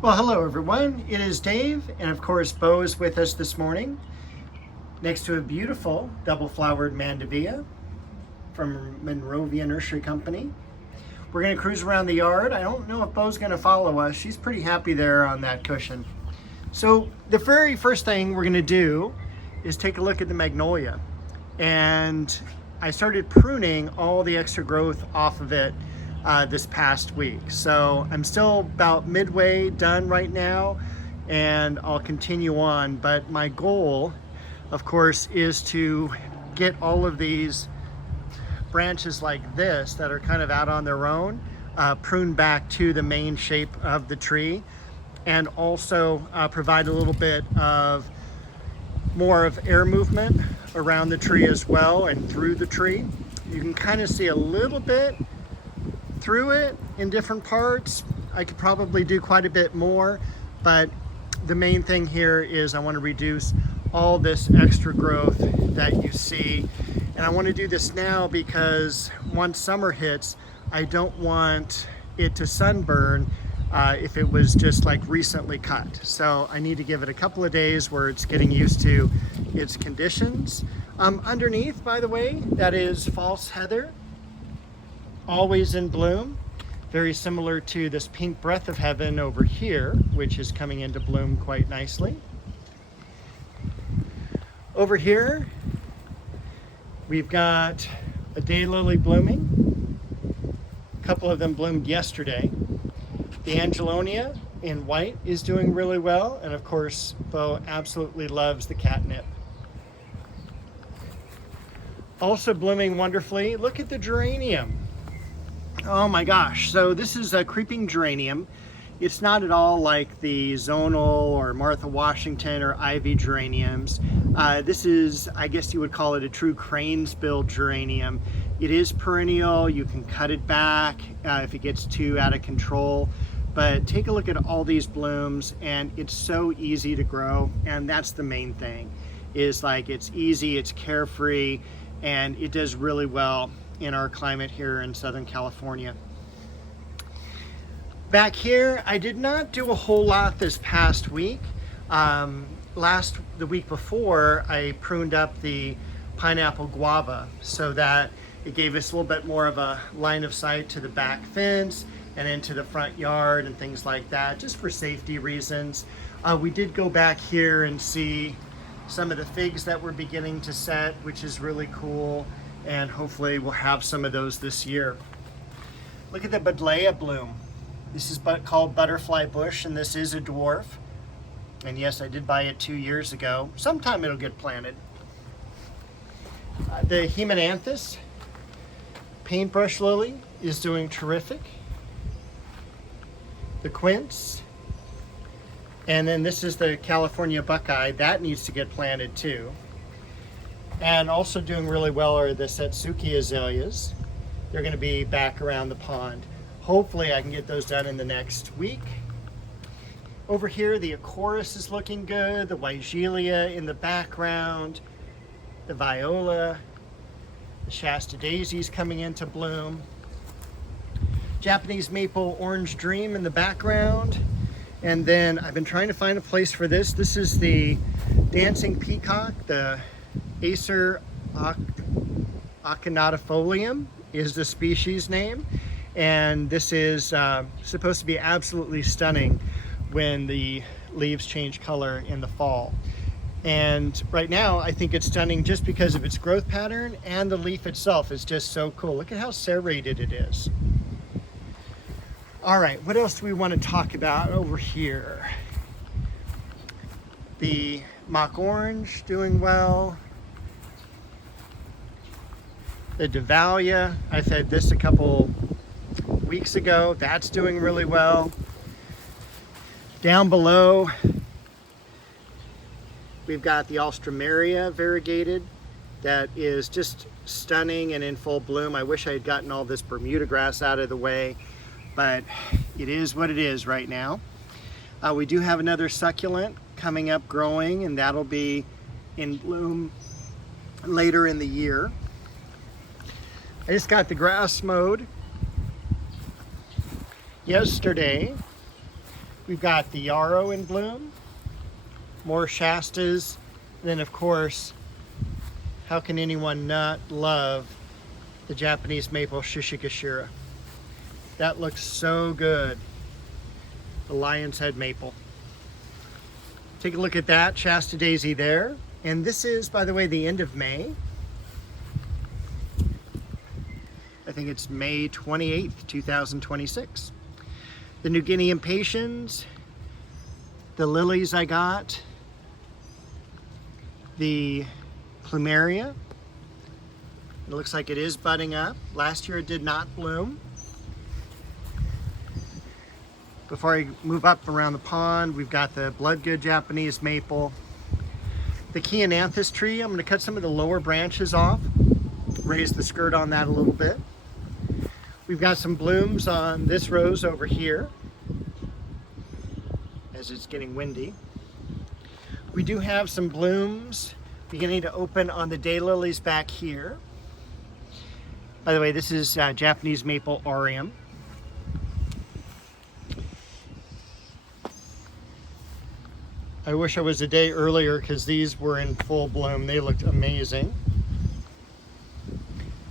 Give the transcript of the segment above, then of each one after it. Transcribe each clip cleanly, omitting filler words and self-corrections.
Well, hello everyone. It is Dave, and of course, Bo is with us this morning next to a beautiful double flowered mandevilla from Monrovia Nursery Company. We're going to cruise around the yard. I don't know if Bo's going to follow us. She's pretty happy there on that cushion. So, the very first thing we're going to do is take a look at the magnolia. And I started pruning all the extra growth off of it this past week. So I'm still about midway done right now, and I'll continue on. But my goal, of course, is to get all of these branches like this that are kind of out on their own, pruned back to the main shape of the tree, and also provide a little bit of more of air movement around the tree as well and through the tree. You can kind of see a little bit through it in different parts. I could probably do quite a bit more, but the main thing here is I want to reduce all this extra growth that you see. And I want to do this now because once summer hits, I don't want it to sunburn if it was just like recently cut. So I need to give it a couple of days where it's getting used to its conditions. Underneath, by the way, that is false heather, always in bloom, very similar to this pink breath of heaven over here, which is coming into bloom quite nicely. Over here, we've got a daylily blooming. A couple of them bloomed yesterday. The Angelonia in white is doing really well, and of course, Bo absolutely loves the catnip. Also blooming wonderfully, look at the geranium. Oh my gosh, so this is a creeping geranium. It's not at all like the zonal or Martha Washington or ivy geraniums. This is, I guess you would call it a true crane's bill geranium. It is perennial, you can cut it back if it gets too out of control. But take a look at all these blooms, and it's so easy to grow, and that's the main thing. Is like it's easy, it's carefree, and it does really well in our climate here in Southern California. Back here, I did not do a whole lot this past week. The week before, I pruned up the pineapple guava so that it gave us a little bit more of a line of sight to the back fence and into the front yard and things like that, just for safety reasons. We did go back here and see some of the figs that were beginning to set, which is really cool, and hopefully we'll have some of those this year. Look at the Buddleia bloom. This is called butterfly bush, and this is a dwarf. And yes, I did buy it 2 years ago. Sometime it'll get planted. The Hemananthus paintbrush lily is doing terrific. The quince. And then this is the California buckeye. That needs to get planted too. And also doing really well are the Satsuki azaleas. They're going to be back around the pond. Hopefully I can get those done in the next week. Over here, the Acorus is looking good. The Weigelia in the background. The Viola. The Shasta daisies coming into bloom. Japanese maple orange dream in the background. And then I've been trying to find a place for this. This is the dancing peacock, the Acer achinatofolium is the species name. And this is supposed to be absolutely stunning when the leaves change color in the fall. And right now, I think it's stunning just because of its growth pattern, and the leaf itself is just so cool. Look at how serrated it is. All right, what else do we want to talk about over here? The mock orange doing well. The Devalia, I fed this a couple weeks ago. That's doing really well. Down below, we've got the Alstroemeria variegated. That is just stunning and in full bloom. I wish I had gotten all this Bermuda grass out of the way, but it is what it is right now. We do have another succulent coming up growing, and that'll be in bloom later in the year. I just got the grass mowed yesterday. We've got the yarrow in bloom, more Shastas, and then of course, how can anyone not love the Japanese maple Shishigashira? That looks so good. The lion's head maple. Take a look at that Shasta daisy there. And this is, by the way, the end of May. I think it's May 28th, 2026. The New Guinea impatiens, the lilies I got, the plumeria. It looks like it is budding up. Last year it did not bloom. Before I move up around the pond, we've got the Bloodgood Japanese maple. The Chiananthus tree, I'm going to cut some of the lower branches off, raise the skirt on that a little bit. We've got some blooms on this rose over here, as it's getting windy. We do have some blooms beginning to open on the daylilies back here. By the way, this is Japanese maple aureum. I wish I was a day earlier because these were in full bloom. They looked amazing.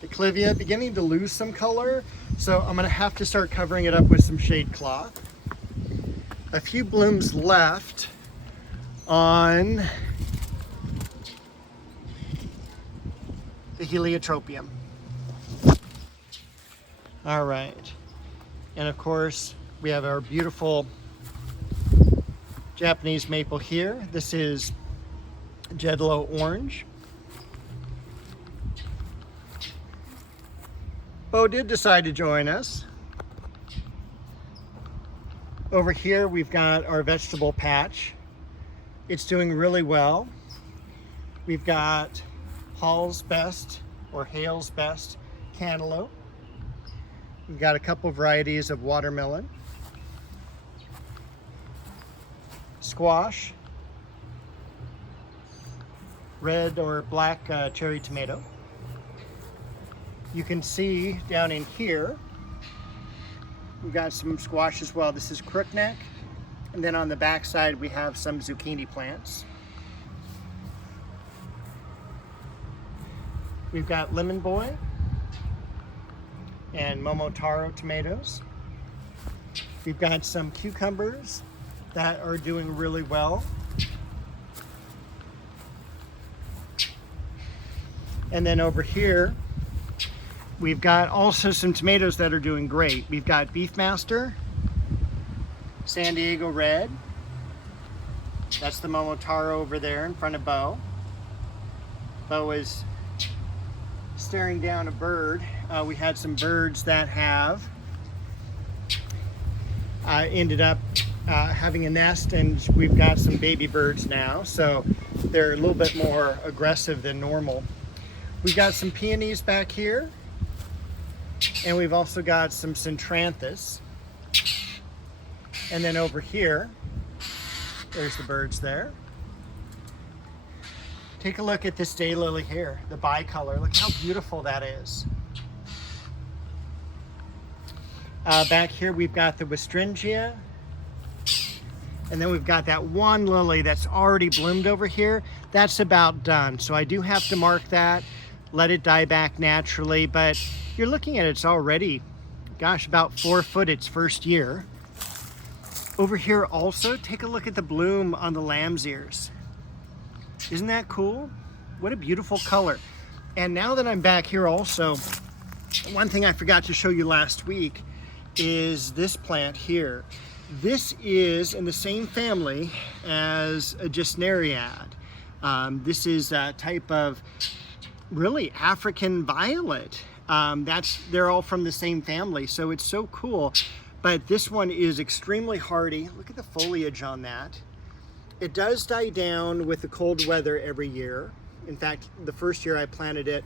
The Clivia beginning to lose some color, so I'm going to have to start covering it up with some shade cloth. A few blooms left on the Heliotropium. All right, and of course we have our beautiful Japanese maple here. This is Jedlo orange. Bo did decide to join us. Over here we've got our vegetable patch. It's doing really well. We've got Hall's Best or Hale's Best cantaloupe. We've got a couple varieties of watermelon, squash, red or black cherry tomato. You can see down in here, we've got some squash as well. This is crookneck. And then on the back side, we have some zucchini plants. We've got Lemon Boy and Momotaro tomatoes. We've got some cucumbers that are doing really well. And then over here, we've got also some tomatoes that are doing great. We've got Beefmaster, San Diego Red. That's the Momotaro over there in front of Bo. Bo is staring down a bird. We had some birds that have ended up having a nest, and we've got some baby birds now, so they're a little bit more aggressive than normal. We've got some peonies back here, and we've also got some Centranthus. And then over here, there's the birds there. Take a look at this daylily here, the bicolor. Look how beautiful that is. Back here we've got the Westringia, and then we've got that one lily that's already bloomed over here. That's about done, so I do have to mark that, let it die back naturally, but you're looking at it's already, gosh, about 4 foot its first year. Over here also, take a look at the bloom on the lamb's ears. Isn't that cool? What a beautiful color. And now that I'm back here also, one thing I forgot to show you last week is this plant here. This is in the same family as a Gesneriad. This is a type of really African violet. They're all from the same family, so it's so cool. But this one is extremely hardy. Look at the foliage on that. It does die down with the cold weather every year. In fact, the first year I planted it,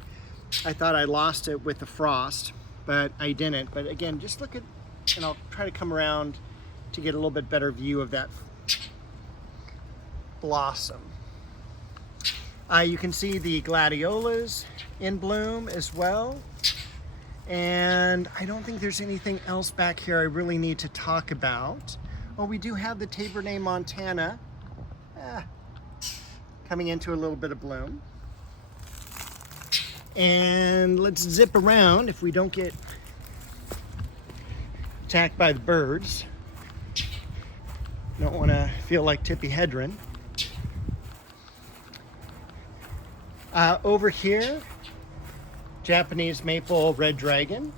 I thought I lost it with the frost, but I didn't. But again, just look at, and I'll try to come around to get a little bit better view of that blossom. You can see the gladiolas in bloom as well. And I don't think there's anything else back here I really need to talk about. Oh, we do have the Tabernet Montana coming into a little bit of bloom. And let's zip around if we don't get attacked by the birds. Don't want to feel like Tippi Hedren. Over here, Japanese maple red dragon.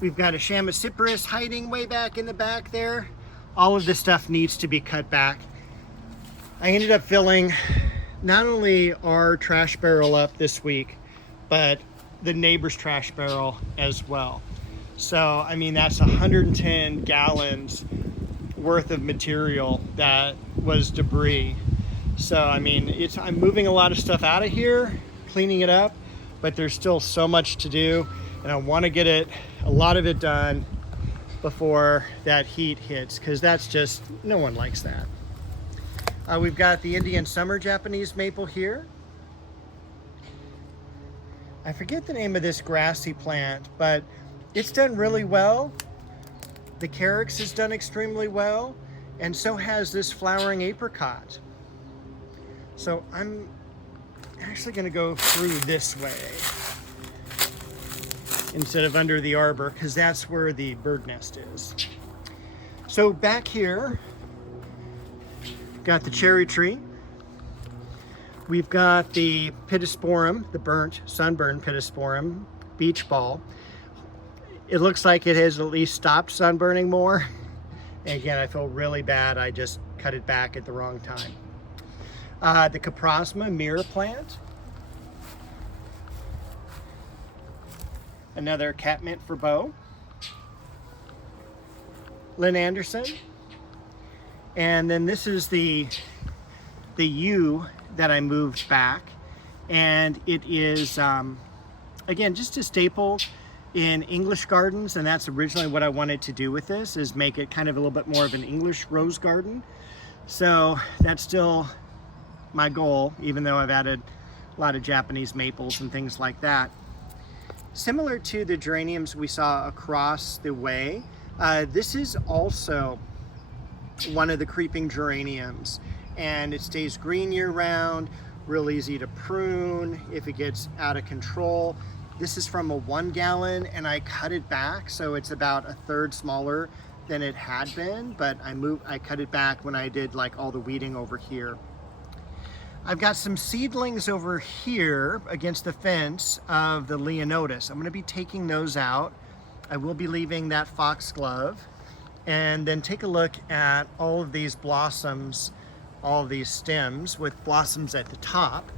We've got a Chamaecyparis hiding way back in the back there. All of this stuff needs to be cut back. I ended up filling not only our trash barrel up this week, but the neighbor's trash barrel as well. So, I mean, that's 110 gallons worth of material that was debris. So, I mean, I'm moving a lot of stuff out of here, cleaning it up, but there's still so much to do, and I want to get a lot of it done before that heat hits, because that's just, no one likes that. We've got the Indian Summer Japanese maple here. I forget the name of this grassy plant, but it's done really well. The carex has done extremely well, and so has this flowering apricot. So I'm actually going to go through this way instead of under the arbor, because that's where the bird nest is. So back here, got the cherry tree. We've got the Pittosporum, the burnt, sunburned Pittosporum beach ball. It looks like it has at least stopped sunburning more. And again, I feel really bad. I just cut it back at the wrong time. The Coprosma mirror plant. Another catmint for Bo. Lynn Anderson. And then this is the yew that I moved back, and it is again just a staple in English gardens, and that's originally what I wanted to do with this, is make it kind of a little bit more of an English rose garden. So that's still my goal, even though I've added a lot of Japanese maples and things like that. Similar to the geraniums we saw across the way, this is also one of the creeping geraniums, and it stays green year round, real easy to prune if it gets out of control. This is from a 1 gallon, and I cut it back, so it's about a third smaller than it had been, but I cut it back when I did like all the weeding over here. I've got some seedlings over here against the fence of the Leonotis. I'm going to be taking those out. I will be leaving that foxglove. And then take a look at all of these blossoms, all of these stems with blossoms at the top,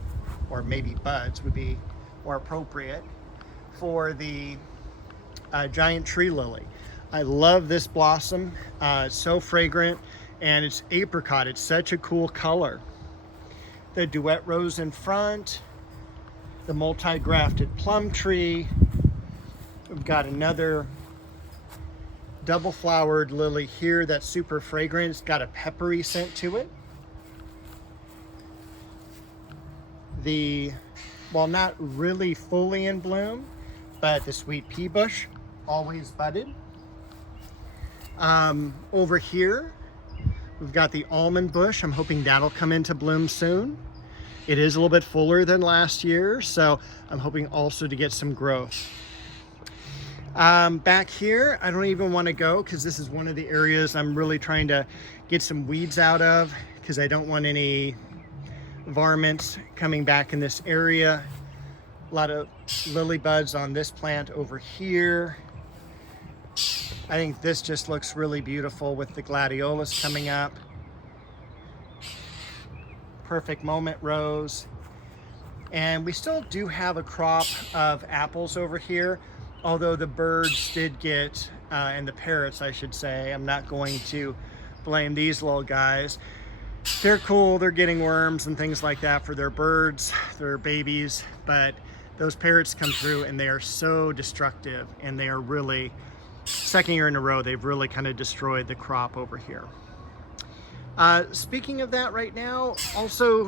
or maybe buds would be more appropriate, for the giant tree lily. I love this blossom. It's so fragrant, and it's apricot. It's such a cool color. The duet rose in front, the multi-grafted plum tree. We've got another double flowered lily here that's super fragrant. It's got a peppery scent to it. Well, not really fully in bloom, but the sweet pea bush, always budded. Over here, we've got the almond bush. I'm hoping that'll come into bloom soon. It is a little bit fuller than last year, so I'm hoping also to get some growth. Back here, I don't even want to go, because this is one of the areas I'm really trying to get some weeds out of, because I don't want any varmints coming back in this area. A lot of lily buds on this plant over here. I think this just looks really beautiful with the gladiolus coming up. Perfect moment rose. And we still do have a crop of apples over here, although the birds did get, and the parrots I should say, I'm not going to blame these little guys. They're cool, they're getting worms and things like that for their birds, their babies, but those parrots come through and they are so destructive, and they are really, second year in a row, they've really kind of destroyed the crop over here. Speaking of that right now, also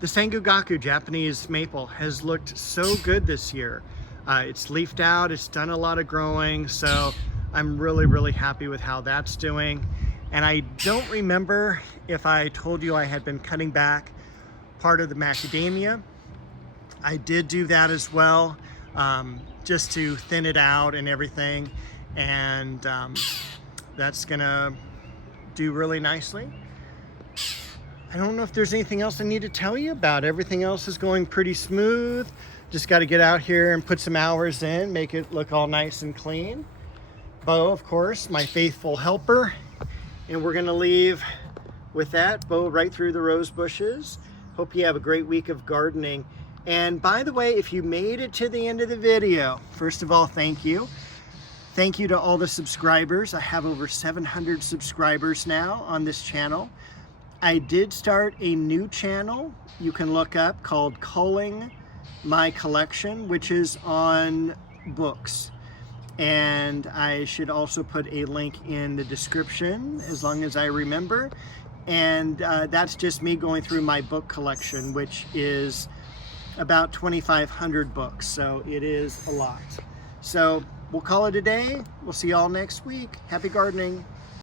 the Sengogaku Japanese maple has looked so good this year. It's leafed out, it's done a lot of growing, so I'm really, really happy with how that's doing. And I don't remember if I told you I had been cutting back part of the macadamia. I did do that as well, just to thin it out and everything. And that's gonna do really nicely. I don't know if there's anything else I need to tell you about. Everything else is going pretty smooth. Just got to get out here and put some hours in, make it look all nice and clean. Bo, of course, my faithful helper. And we're gonna leave with that, Bo, right through the rose bushes. Hope you have a great week of gardening. And by the way, if you made it to the end of the video, first of all, thank you. Thank you to all the subscribers. I have over 700 subscribers now on this channel. I did start a new channel you can look up called Culling My Collection, which is on books. And I should also put a link in the description as long as I remember. And that's just me going through my book collection, which is about 2,500 books. So it is a lot. So we'll call it a day. We'll see y'all next week. Happy gardening.